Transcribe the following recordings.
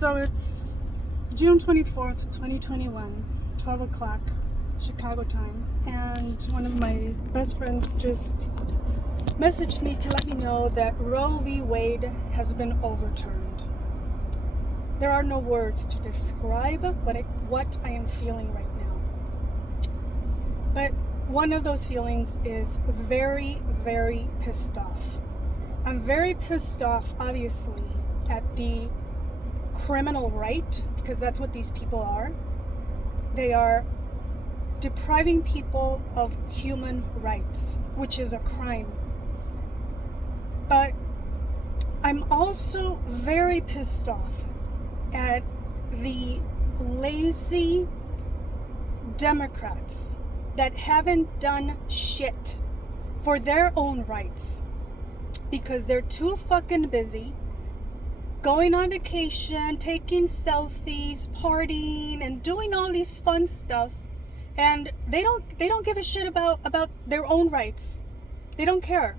So it's June 24th, 2021, 12 o'clock, Chicago time. And one of my best friends just messaged me to let me know that Roe v. Wade has been overturned. There are no words to describe what I am feeling right now. But one of those feelings is very, very pissed off. I'm very pissed off, obviously, at the criminal right, because that's what these people are. They are depriving people of human rights, which is a crime. But I'm also very pissed off at the lazy Democrats that haven't done shit for their own rights because they're too fucking busy going on vacation, taking selfies, partying, and doing all these fun stuff, and they don't give a shit about their own rights. They don't care.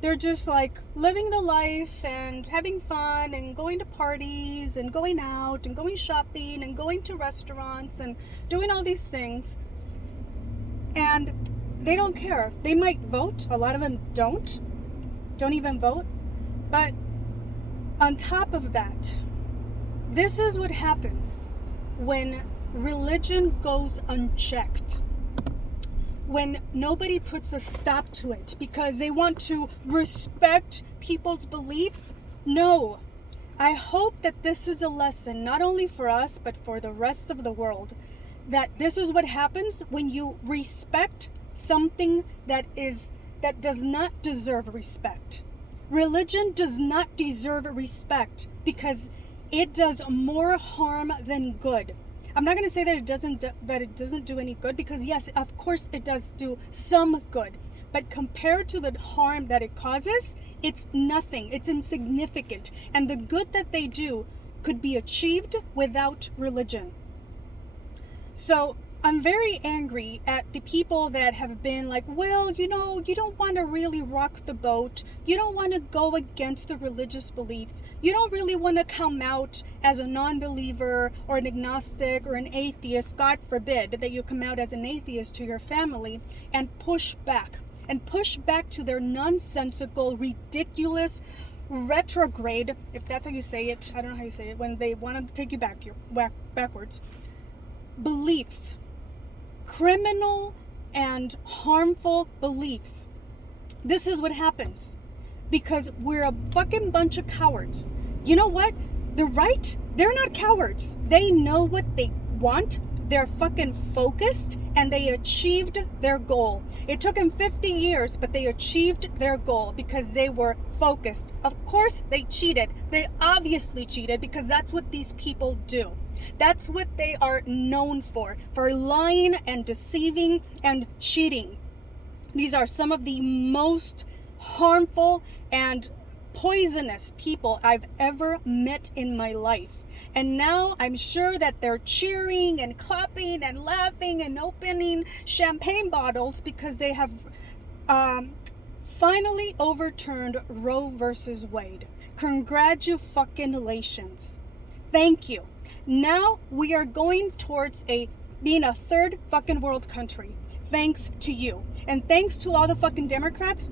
They're just like living the life and having fun and going to parties and going out and going shopping and going to restaurants and doing all these things. And they don't care. They might vote. A lot of them don't even vote. But on top of that, this is what happens when religion goes unchecked. When nobody puts a stop to it because they want to respect people's beliefs. No. I hope that this is a lesson, not only for us, but for the rest of the world, that this is what happens when you respect something that does not deserve respect. Religion does not deserve respect because it does more harm than good. I'm not going to say that it doesn't do any good, because yes, of course it does do some good, but compared to the harm that it causes, it's nothing. It's insignificant, and the good that they do could be achieved without religion. So I'm very angry at the people that have been like, well, you don't want to really rock the boat. You don't want to go against the religious beliefs. You don't really want to come out as a non-believer or an agnostic or an atheist. God forbid that you come out as an atheist to your family and push back to their nonsensical, ridiculous, retrograde, if that's how you say it. I don't know how you say it. When they want to take you backwards. Beliefs. Criminal and harmful beliefs. This is what happens because we're a fucking bunch of cowards. You know what? The right, they're not cowards. They know what they want. They're fucking focused, and they achieved their goal. It took them 50 years, but they achieved their goal because they were focused. Of course, they cheated. They obviously cheated because that's what these people do. That's what they are known for lying and deceiving and cheating. These are some of the most harmful and poisonous people I've ever met in my life. And now I'm sure that they're cheering and clapping and laughing and opening champagne bottles because they have finally overturned Roe versus Wade. Congratulations. Thank you. Now we are going towards being a third fucking world country. Thanks to you. And thanks to all the fucking Democrats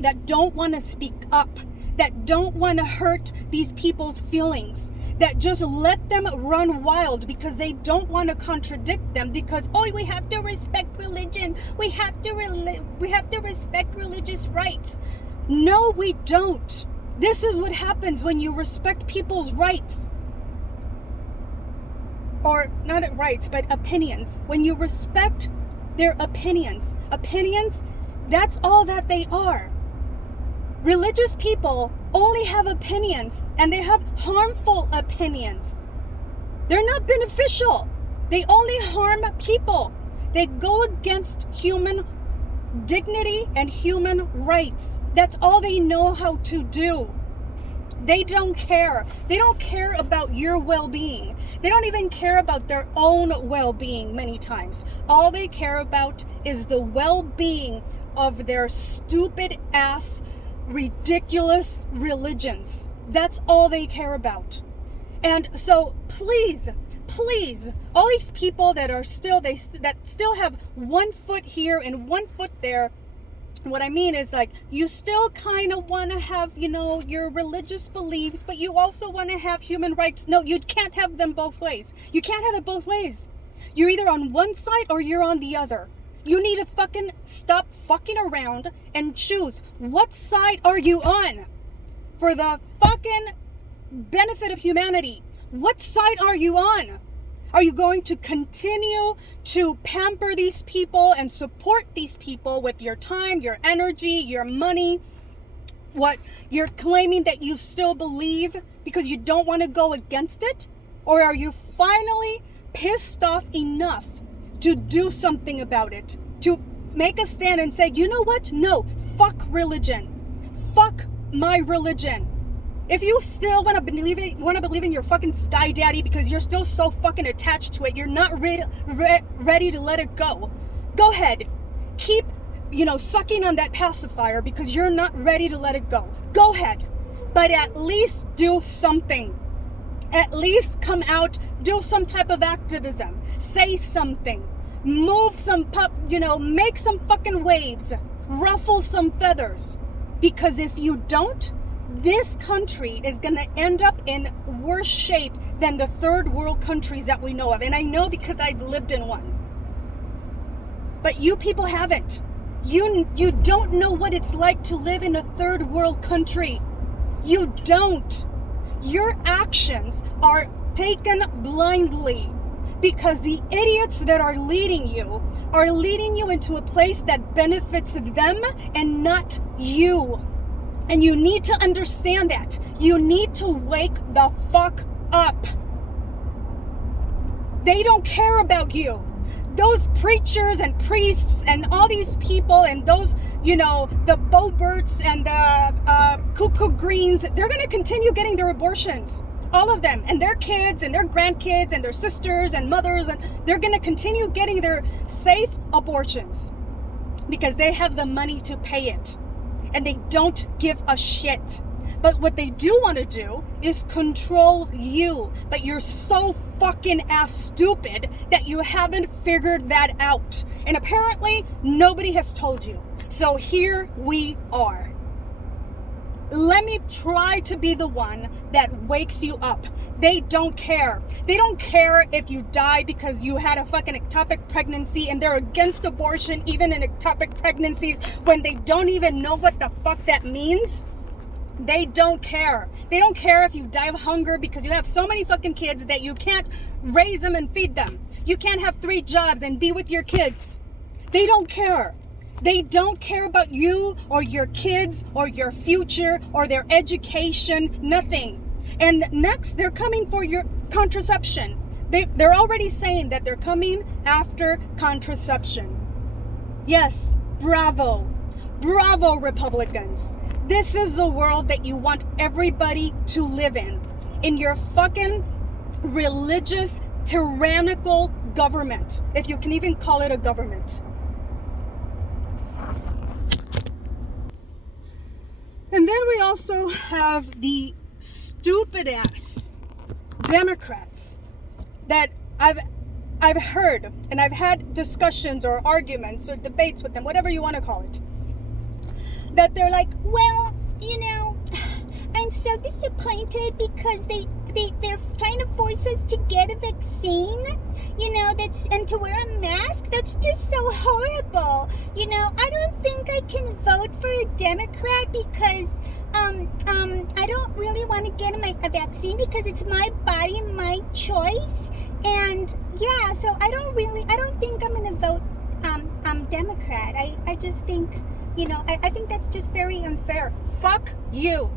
that don't want to speak up, that don't want to hurt these people's feelings, that just let them run wild because they don't want to contradict them because, oh, we have to respect religion. We have to respect religious rights. No, we don't. This is what happens when you respect people's rights. Or not rights, but opinions. When you respect their opinions, that's all that they are. Religious people only have opinions, and they have harmful opinions. They're not beneficial. They only harm people. They go against human dignity and human rights. That's all they know how to do. They don't care. They don't care about your well-being. They don't even care about their own well-being many times. All they care about is the well-being of their stupid ass, ridiculous religions. That's all they care about. And so please, all these people that are still, that still have one foot here and one foot there, what I mean is, like, you still kind of want to have, your religious beliefs, but you also want to have human rights. No, you can't have them both ways. You can't have it both ways. You're either on one side or you're on the other. You need to fucking stop fucking around and choose. What side are you on? For the fucking benefit of humanity. What side are you on? Are you going to continue to pamper these people and support these people with your time, your energy, your money? What you're claiming that you still believe because you don't want to go against it? Or are you finally pissed off enough to do something about it? To make a stand and say, you know what? No, fuck religion. Fuck my religion. If you still want to believe in your fucking sky daddy because you're still so fucking attached to it, you're not ready to let it go. Go ahead. Keep, sucking on that pacifier because you're not ready to let it go. Go ahead. But at least do something. At least come out, do some type of activism. Say something. Move some make some fucking waves. Ruffle some feathers. Because if you don't, this country is going to end up in worse shape than the third world countries that we know of. And I know because I've lived in one. But you people haven't. You don't know what it's like to live in a third world country. You don't. Your actions are taken blindly because the idiots that are leading you into a place that benefits them and not you. And you need to understand that. You need to wake the fuck up. They don't care about you. Those preachers and priests and all these people and those, the Boberts and the Cuckoo Greens, they're going to continue getting their abortions. All of them. And their kids and their grandkids and their sisters and mothers. And they're going to continue getting their safe abortions because they have the money to pay it. And they don't give a shit. But what they do want to do is control you. But you're so fucking ass stupid that you haven't figured that out. And apparently nobody has told you. So here we are. Let me try to be the one that wakes you up. They don't care. They don't care if you die because you had a fucking ectopic pregnancy, and they're against abortion even in ectopic pregnancies when they don't even know what the fuck that means. They don't care. They don't care if you die of hunger because you have so many fucking kids that you can't raise them and feed them. You can't have 3 jobs and be with your kids. They don't care. They don't care about you or your kids or your future or their education, nothing. And next, they're coming for your contraception. They're already saying that they're coming after contraception. Yes, bravo. Bravo, Republicans. This is the world that you want everybody to live in your fucking religious, tyrannical government, if you can even call it a government. And then we also have the stupid ass Democrats that I've heard, and I've had discussions or arguments or debates with them, whatever you want to call it, that they're like, well, I'm so disappointed because they're trying to force us to get a vaccine, and to wear a mask. That's just so horrible. I don't think I can vote for a Democrat because I don't really want to get a vaccine because it's my body, my choice. And yeah, so I don't think I'm going to vote Democrat. I just think, I think that's just very unfair. Fuck you.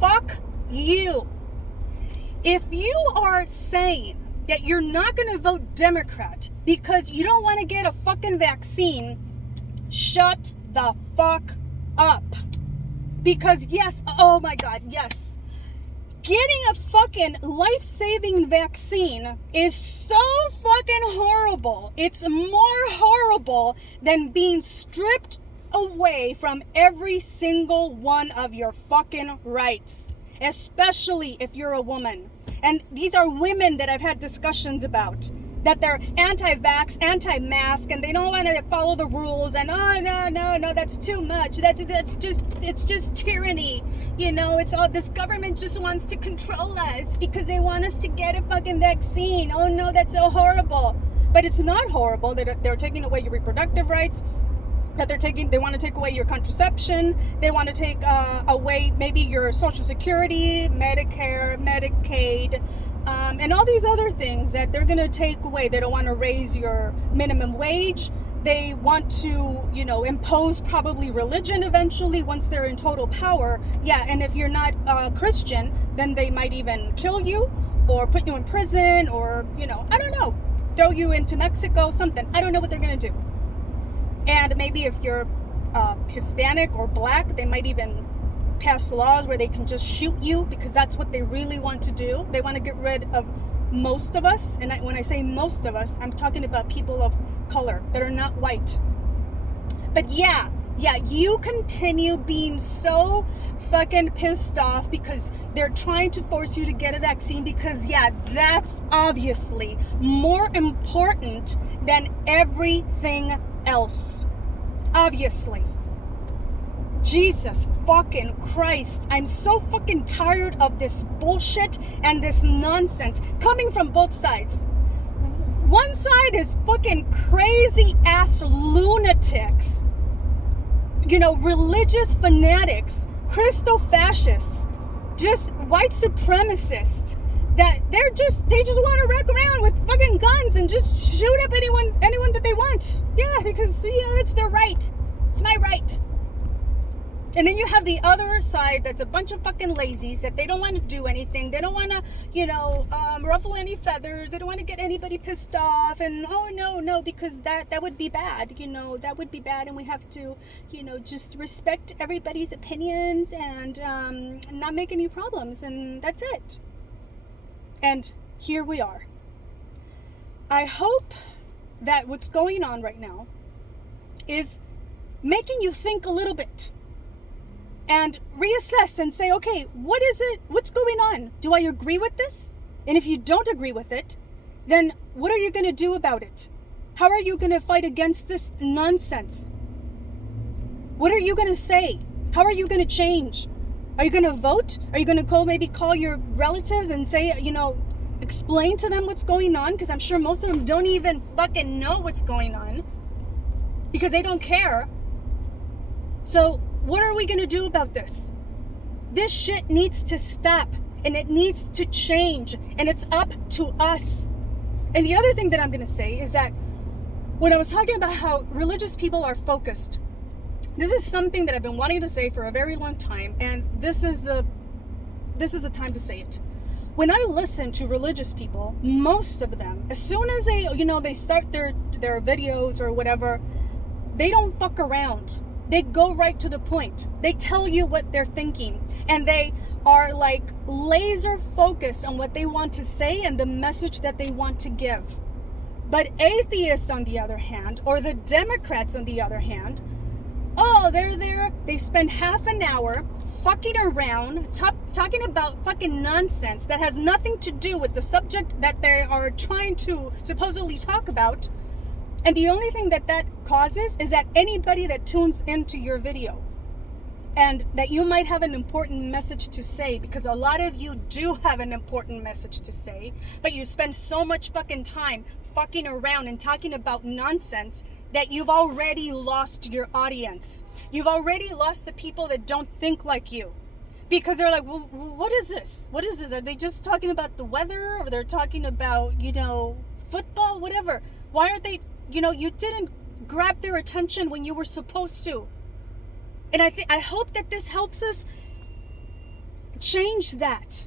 Fuck you. If you are saying that you're not going to vote Democrat because you don't want to get a fucking vaccine, shut the fuck up. Because yes, oh my God, yes. Getting a fucking life-saving vaccine is so fucking horrible. It's more horrible than being stripped away from every single one of your fucking rights. Especially if you're a woman. And these are women that I've had discussions about, that they're anti-vax, anti-mask, and they don't want to follow the rules, and no, that's too much. It's just tyranny. You know, it's all, this government just wants to control us because they want us to get a fucking vaccine. Oh no, that's so horrible. But it's not horrible that they're taking away your reproductive rights, that they want to take away your contraception, they want to take away maybe your Social Security, Medicare, Medicaid, and all these other things that they're going to take away. They don't want to raise your minimum wage. They want to, you know, impose probably religion eventually once they're in total power. Yeah, and if you're not Christian, then they might even kill you or put you in prison, or, you know, I don't know, throw you into Mexico, something. I don't know what they're going to do. And maybe if you're Hispanic or black, they might even pass laws where they can just shoot you, because that's what they really want to do. They want to get rid of most of us. And when I say most of us, I'm talking about people of color that are not white. But yeah, you continue being so fucking pissed off because they're trying to force you to get a vaccine, because yeah, that's obviously more important than everything else. Obviously. Jesus fucking Christ. I'm so fucking tired of this bullshit and this nonsense coming from both sides. One side is fucking crazy ass lunatics, you know, religious fanatics, Christo Fascists, just white supremacists, that they just want to wreck around with fucking guns and just shoot up anyone that they want. Yeah, because, you know, it's their right. It's my right. And then you have the other side that's a bunch of fucking lazies, that they don't want to do anything. They don't want to, you know, ruffle any feathers. They don't want to get anybody pissed off. And, oh, no, because that would be bad. You know, that would be bad. And we have to, you know, just respect everybody's opinions and not make any problems. And that's it. And here we are. I hope that what's going on right now is making you think a little bit and reassess and say, okay, what is it? What's going on? Do I agree with this? And if you don't agree with it, then what are you going to do about it? How are you going to fight against this nonsense? What are you going to say? How are you going to change? Are you going to vote? Are you going to call your relatives and say, you know, explain to them what's going on? Because I'm sure most of them don't even fucking know what's going on because they don't care. So what are we going to do about this? This shit needs to stop, and it needs to change, and it's up to us. And the other thing that I'm going to say is that when I was talking about how religious people are focused, this is something that I've been wanting to say for a very long time, and this is the time to say it. When I listen to religious people, most of them, as soon as they start their videos or whatever, they don't fuck around. They go right to the point. They tell you what they're thinking, and they are like laser focused on what they want to say and the message that they want to give. But atheists, on the other hand, or the Democrats, on the other hand, they're there. They spend half an hour fucking around, talking about fucking nonsense that has nothing to do with the subject that they are trying to supposedly talk about. And the only thing that causes is that anybody that tunes into your video, and that you might have an important message to say, because a lot of you do have an important message to say, but you spend so much fucking time fucking around and talking about nonsense that you've already lost your audience. You've already lost the people that don't think like you. Because they're like, well, what is this? What is this? Are they just talking about the weather? Or they're talking about, you know, football, whatever. Why aren't they, you know, you didn't grab their attention when you were supposed to. And I hope that this helps us change that.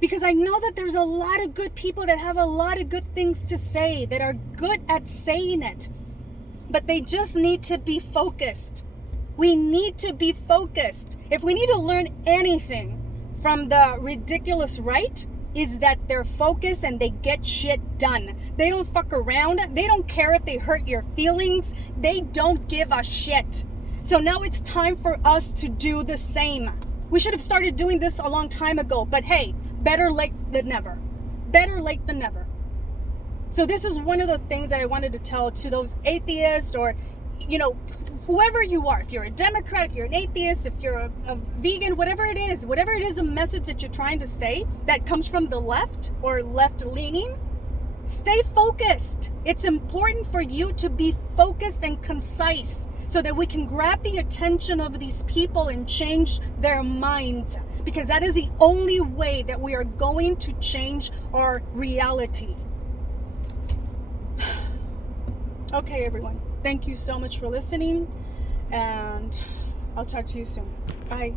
Because I know that there's a lot of good people that have a lot of good things to say, that are good at saying it. But they just need to be focused. We need to be focused. If we need to learn anything from the ridiculous right, is that they're focused and they get shit done. They don't fuck around. They don't care if they hurt your feelings. They don't give a shit. So now it's time for us to do the same. We should have started doing this a long time ago. But hey, better late than never. Better late than never. So this is one of the things that I wanted to tell to those atheists, or, you know, whoever you are. If you're a Democrat, if you're an atheist, if you're a vegan, whatever it is, a message that you're trying to say that comes from the left or left leaning, stay focused. It's important for you to be focused and concise so that we can grab the attention of these people and change their minds, because that is the only way that we are going to change our reality. Okay, everyone. Thank you so much for listening, and I'll talk to you soon. Bye.